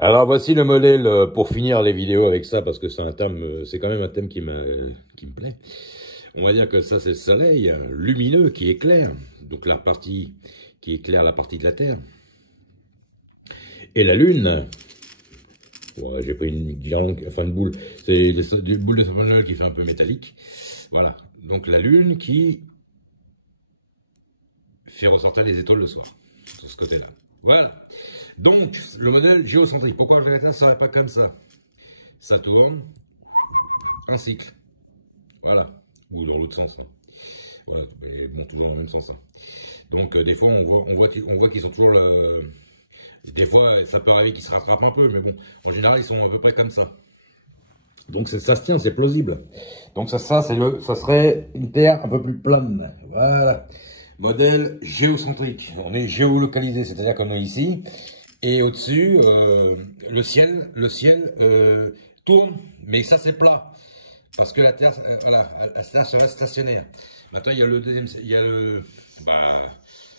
Alors voici le modèle pour finir les vidéos avec ça, parce que c'est un thème, c'est quand même un thème qui me plaît. On va dire que ça c'est le soleil lumineux qui éclaire, donc la partie qui éclaire la partie de la Terre. Et la Lune, ouais, j'ai pris une guirlande, enfin une boule, c'est une boule de Saint-Noël qui fait un peu métallique. Voilà, donc la Lune qui fait ressortir les étoiles le soir, de ce côté-là. Voilà. Donc, le modèle géocentrique. Pourquoi la Terre ne serait pas comme ça? Ça tourne, un cycle. Voilà. Ou dans l'autre sens. Hein. Voilà. Mais bon, toujours dans le même sens. Hein. Donc, des fois, on voit qu'ils sont toujours... Des fois, ça peut arriver qu'ils se rattrapent un peu, mais bon, en général, ils sont à peu près comme ça. Donc, ça se tient, c'est plausible. Donc, ça serait une Terre un peu plus plane. Voilà. Modèle géocentrique. On est géolocalisé, c'est-à-dire qu'on est ici. Et au-dessus, le ciel tourne, mais ça c'est plat. Parce que la Terre, voilà, la Terre serait stationnaire. Maintenant, il y a le deuxième, il y a le, bah,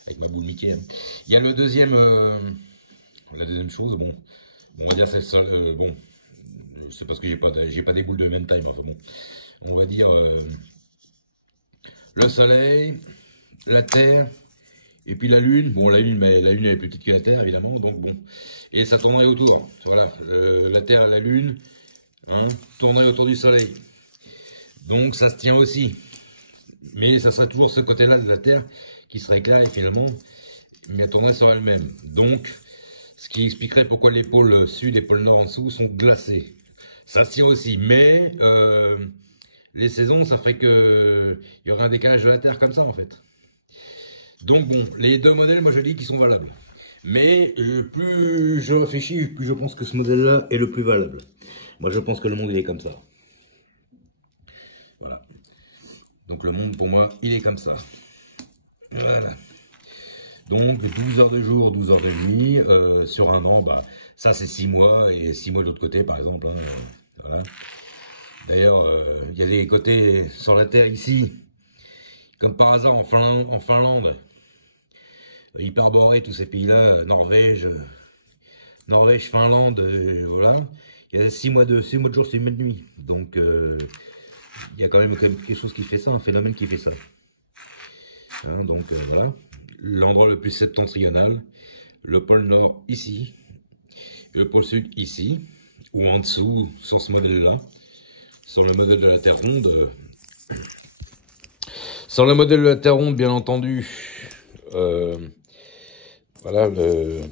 avec ma boule Mickey, hein. Il y a le deuxième, la deuxième chose, bon, on va dire c'est ça, bon, c'est parce que j'ai pas des boules de même taille, mais enfin bon, on va dire le Soleil, la Terre. Et puis la Lune, bon la Lune elle est plus petite que la Terre évidemment, donc bon. Et ça tournerait autour, voilà, la Terre et la Lune, hein, tourneraient autour du Soleil. Donc ça se tient aussi. Mais ça serait toujours ce côté-là de la Terre qui serait clair finalement, mais elle tournerait sur elle-même. Donc, ce qui expliquerait pourquoi les pôles sud et pôles nord en dessous sont glacés. Ça se tient aussi, mais les saisons, ça ferait qu'il y aurait un décalage de la Terre comme ça en fait. Donc bon, les deux modèles, moi je dis qu'ils sont valables. Mais plus je réfléchis, plus je pense que ce modèle-là est le plus valable. Moi je pense que le monde il est comme ça. Voilà. Donc le monde pour moi, il est comme ça. Voilà. Donc 12 heures de jour, 12 heures de nuit, sur un an, bah, ça c'est 6 mois, et 6 mois de l'autre côté par exemple. Hein, voilà. D'ailleurs, il y a des côtés sur la Terre ici, comme par hasard en Finlande, Hyperborée, tous ces pays-là, Norvège, Finlande, voilà. Il y a 6 mois de jour, 6 mois de nuit. Donc, il y a quand même quelque chose qui fait ça, un phénomène qui fait ça. Hein, donc, voilà. L'endroit le plus septentrional, le pôle Nord ici, et le pôle Sud ici, ou en dessous, sur ce modèle-là, sur le modèle de la Terre ronde. Sur le modèle de la Terre ronde, bien entendu, voilà,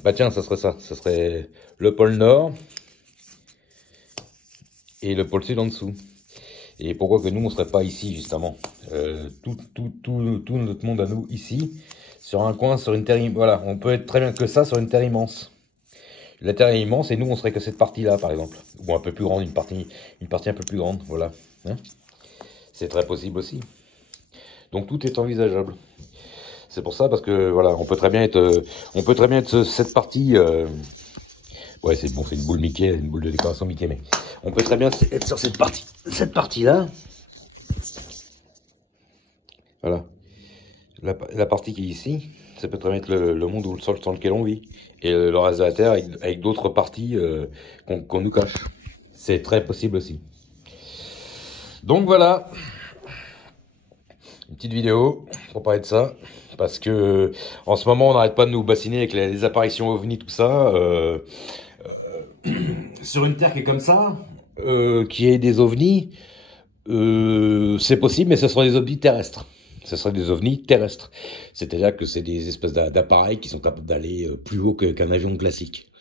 bah tiens, ça serait ça. Ça serait le pôle Nord et le pôle Sud en dessous. Et pourquoi que nous, on serait pas ici, justement tout notre monde à nous, ici, sur un coin, sur une terre... Voilà, on peut être très bien que ça, sur une terre immense. La terre est immense, et nous, on serait que cette partie-là, par exemple. Ou un peu plus grande, une partie un peu plus grande, voilà. Hein, c'est très possible aussi. Donc tout est envisageable. C'est pour ça, parce que voilà, on peut très bien être cette partie. Ouais, c'est bon, c'est une boule Mickey, une boule de décoration Mickey, mais on peut très bien être sur cette partie-là. Voilà, la partie qui est ici, ça peut très bien être le monde sur lequel on vit, et le reste de la Terre avec d'autres parties qu'on nous cache. C'est très possible aussi. Donc voilà. Une petite vidéo pour parler de ça, parce que en ce moment on n'arrête pas de nous bassiner avec les apparitions ovni, tout ça. Sur une Terre qui est comme ça, qui est des ovnis, c'est possible, mais ce sera des ovnis terrestres. Ce sera des ovnis terrestres. C'est-à-dire que c'est des espèces d'appareils qui sont capables d'aller plus haut qu'un avion classique.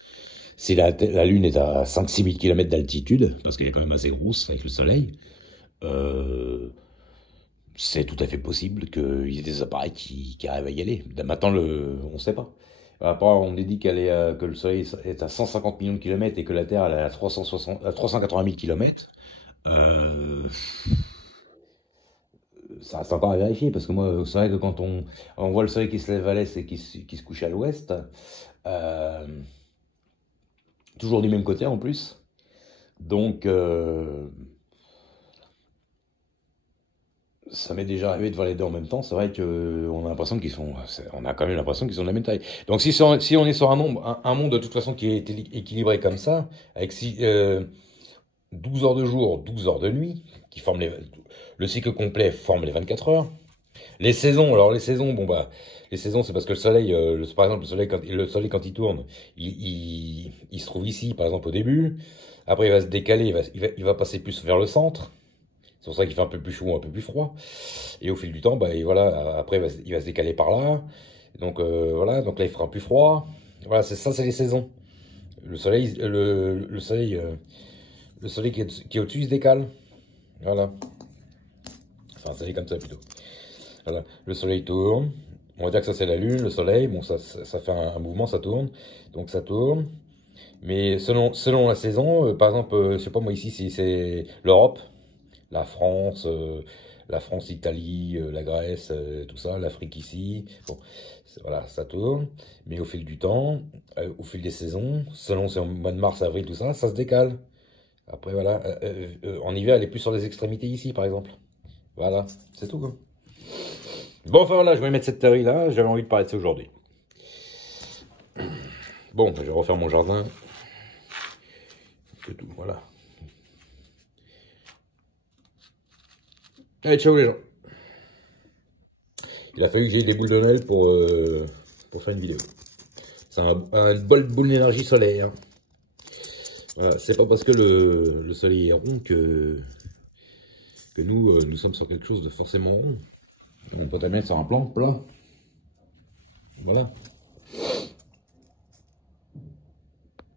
Si la Lune est à 5-6 000 km d'altitude, parce qu'elle est quand même assez grosse avec le Soleil, c'est tout à fait possible qu'il y ait des appareils qui arrivent à y aller. Maintenant, on ne sait pas. Après, on est dit que le Soleil est à 150 millions de kilomètres et que la Terre elle est à 380 000 kilomètres. Ça reste encore à vérifier, parce que moi, c'est vrai que quand on voit le Soleil qui se lève à l'est et qui se couche à l'ouest, toujours du même côté en plus. Donc... ça m'est déjà arrivé de voir les deux en même temps. C'est vrai qu'on a l'impression qu'ils sont, on a quand même l'impression qu'ils sont de la même taille. Donc si on est sur un monde de toute façon qui est équilibré comme ça, avec 12 heures de jour, 12 heures de nuit, qui forment le cycle complet forme les 24 heures. Les saisons, alors les saisons, bon bah, les saisons c'est parce que le soleil, par exemple le soleil quand il tourne, il se trouve ici, par exemple au début. Après il va se décaler, il va passer plus vers le centre. C'est pour ça qu'il fait un peu plus chaud, un peu plus froid. Et au fil du temps, bah, et voilà, après il va se décaler par là. Donc voilà, donc là il fera plus froid. Voilà, c'est les saisons. Le soleil, le soleil qui est au-dessus il se décale. Voilà. Enfin, c'est comme ça plutôt. Voilà. Le soleil tourne. On va dire que ça c'est la lune, le soleil. Bon, ça fait un mouvement, ça tourne. Donc ça tourne. Mais selon la saison, par exemple, je sais pas moi ici, si c'est l'Europe, la France, l'Italie, la Grèce, tout ça, l'Afrique ici. Bon, voilà, ça tourne. Mais au fil du temps, au fil des saisons, selon c'est en mois de mars, avril, tout ça, ça se décale. Après, voilà, en hiver, elle est plus sur les extrémités ici, par exemple. Voilà, c'est tout, quoi. Bon, enfin voilà, je vais mettre cette théorie-là, j'avais envie de parler de ça aujourd'hui. Bon, je vais refaire mon jardin. C'est tout, voilà. Allez, ciao les gens. Il a fallu que j'aie des boules de Noël pour faire une vidéo. C'est un bol boule d'énergie solaire. Voilà, c'est pas parce que le soleil est rond que nous sommes sur quelque chose de forcément rond. On peut mettre sur un plan plat. Voilà.